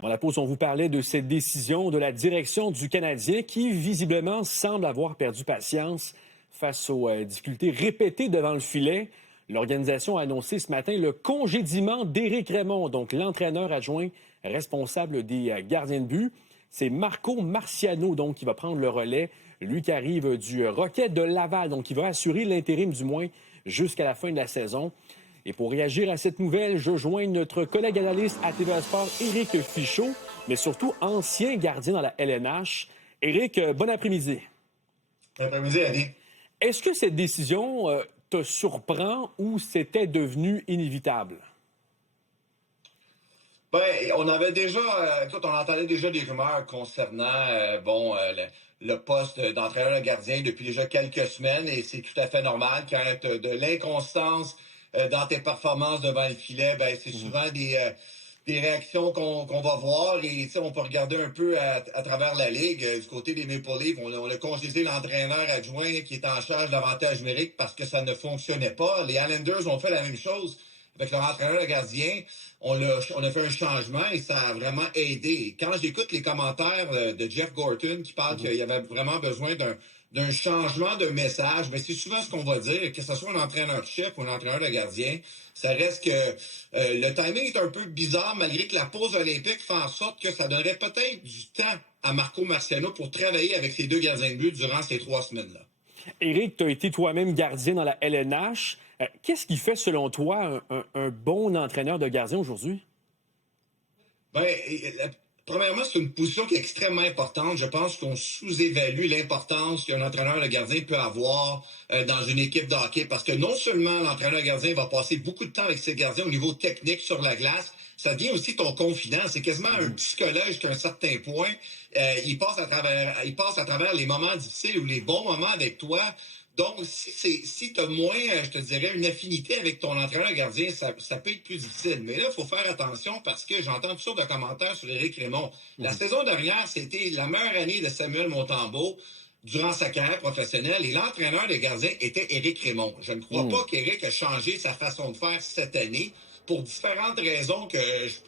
Avant la pause, on vous parlait de cette décision de la direction du Canadien qui, visiblement, semble avoir perdu patience face aux difficultés répétées devant le filet. L'organisation a annoncé ce matin le congédiement d'Éric Raymond, donc l'entraîneur adjoint responsable des gardiens de but. C'est Marco Marciano, donc, qui va prendre le relais. Lui qui arrive du Rocket de Laval, donc qui va assurer l'intérim, du moins, jusqu'à la fin de la saison. Et pour réagir à cette nouvelle, je joins notre collègue analyste à TVA Sport, Éric Fichaud, mais surtout ancien gardien dans la LNH. Éric, bon après-midi. Bon après-midi, Annie. Est-ce que cette décision te surprend ou c'était devenu inévitable? Ben, on avait déjà, écoute, on entendait déjà des rumeurs concernant, le poste d'entraîneur de gardien depuis déjà quelques semaines, et c'est tout à fait normal quand tu as de l'inconstance dans tes performances devant le filet, ben c'est souvent des réactions qu'on va voir, et on peut regarder un peu à travers la ligue. Du côté des Maple Leafs, on a congédié l'entraîneur adjoint qui est en charge d'avantages numériques parce que ça ne fonctionnait pas. Les Islanders ont fait la même chose avec leur entraîneur de gardien. On a fait un changement et ça a vraiment aidé. Quand j'écoute les commentaires de Jeff Gorton qui parle qu'il y avait vraiment besoin d'un changement de message, mais c'est souvent ce qu'on va dire, que ce soit un entraîneur-chef ou un entraîneur de gardien, ça reste que le timing est un peu bizarre, malgré que la pause olympique fait en sorte que ça donnerait peut-être du temps à Marco Marciano pour travailler avec ces deux gardiens de but durant ces 3 semaines-là. Éric, tu as été toi-même gardien dans la LNH. Qu'est-ce qui fait, selon toi, un bon entraîneur de gardien aujourd'hui? Premièrement, c'est une position qui est extrêmement importante. Je pense qu'on sous-évalue l'importance qu'un entraîneur de gardien peut avoir dans une équipe de hockey, parce que non seulement l'entraîneur de gardien va passer beaucoup de temps avec ses gardiens au niveau technique sur la glace, ça devient aussi ton confident. C'est quasiment un psychologue jusqu'à un certain point. Il passe à travers les moments difficiles ou les bons moments avec toi. Donc, si tu as moins, je te dirais, une affinité avec ton entraîneur gardien, ça peut être plus difficile. Mais là, il faut faire attention parce que j'entends toutes sortes de commentaires sur Éric Raymond. La saison dernière, c'était la meilleure année de Samuel Montembeault durant sa carrière professionnelle, et l'entraîneur de gardien était Éric Raymond. Je ne crois pas qu'Éric a changé sa façon de faire cette année. Pour différentes raisons que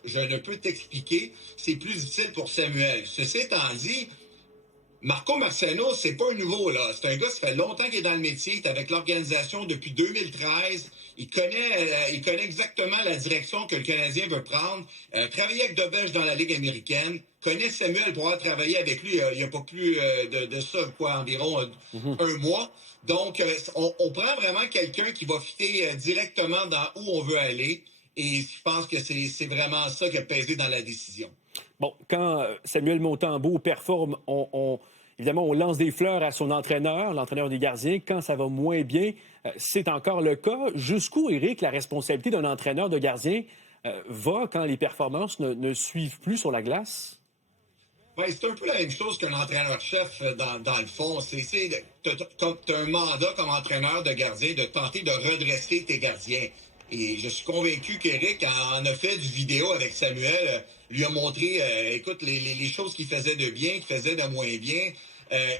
je ne peux t'expliquer, c'est plus difficile pour Samuel. Ceci étant dit, Marco Marciano, c'est pas un nouveau, là. C'est un gars qui fait longtemps qu'il est dans le métier. Il est avec l'organisation depuis 2013. Il connaît exactement la direction que le Canadien veut prendre. Travailler avec Dobej dans la Ligue américaine. Connaît Samuel pour avoir travaillé avec lui il n'y a pas plus de ça, environ un mois. Donc, on prend vraiment quelqu'un qui va fitter directement dans où on veut aller. Et je pense que c'est vraiment ça qui a pesé dans la décision. Bon, quand Samuel Montembeault performe, évidemment, on lance des fleurs à son entraîneur, l'entraîneur des gardiens. Quand ça va moins bien, c'est encore le cas. Jusqu'où, Éric, la responsabilité d'un entraîneur de gardien va quand les performances ne suivent plus sur la glace? Ben, c'est un peu la même chose qu'un entraîneur-chef dans le fond. Tu as un mandat comme entraîneur de gardien de tenter de redresser tes gardiens. Et je suis convaincu qu'Éric en a fait du vidéo avec Samuel, lui a montré, écoute, les choses qu'il faisait de bien, qu'il faisait de moins bien.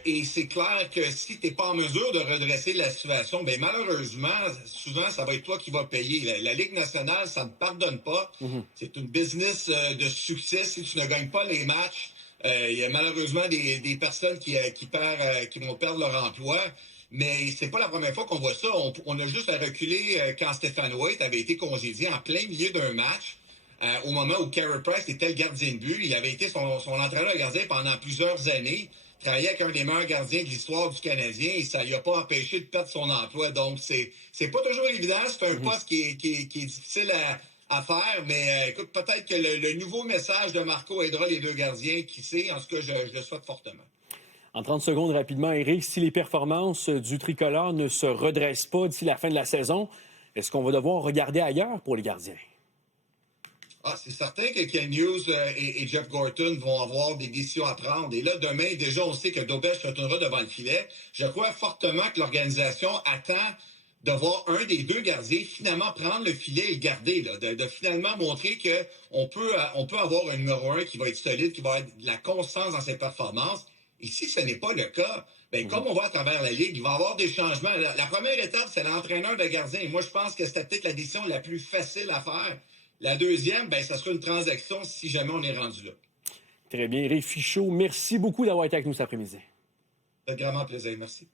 Et c'est clair que si tu n'es pas en mesure de redresser la situation, ben malheureusement, souvent, ça va être toi qui vas payer. La Ligue nationale, ça ne pardonne pas. C'est une business de succès. Si tu ne gagnes pas les matchs, il y a malheureusement des personnes qui vont perdre leur emploi. Mais c'est pas la première fois qu'on voit ça. On a juste à reculer quand Stéphane White avait été congédié en plein milieu d'un match, au moment où Carey Price était le gardien de but. Il avait été son entraîneur gardien pendant plusieurs années, travaillait avec un des meilleurs gardiens de l'histoire du Canadien, et ça lui a pas empêché de perdre son emploi. Donc, c'est pas toujours évident. C'est un poste qui est difficile à faire, mais écoute, peut-être que le nouveau message de Marco aidera les deux gardiens, qui sait. En tout cas, je le souhaite fortement. En 30 secondes, rapidement, Éric, si les performances du tricolore ne se redressent pas d'ici la fin de la saison, est-ce qu'on va devoir regarder ailleurs pour les gardiens? C'est certain que Ken Hughes et Jeff Gorton vont avoir des décisions à prendre. Et là, demain, déjà, on sait que Dobej se retournera devant le filet. Je crois fortement que l'organisation attend de voir un des deux gardiens finalement prendre le filet et le garder, là, de finalement montrer qu'on peut avoir un numéro 1 qui va être solide, qui va avoir de la constance dans ses performances. Et si ce n'est pas le cas, comme on va à travers la Ligue, il va y avoir des changements. La première étape, c'est l'entraîneur de gardien. Et moi, je pense que c'était peut-être la décision la plus facile à faire. La deuxième, ben, ça sera une transaction si jamais on est rendu là. Très bien. Éric Fichaud, merci beaucoup d'avoir été avec nous cet après-midi. Ça fait vraiment plaisir. Merci.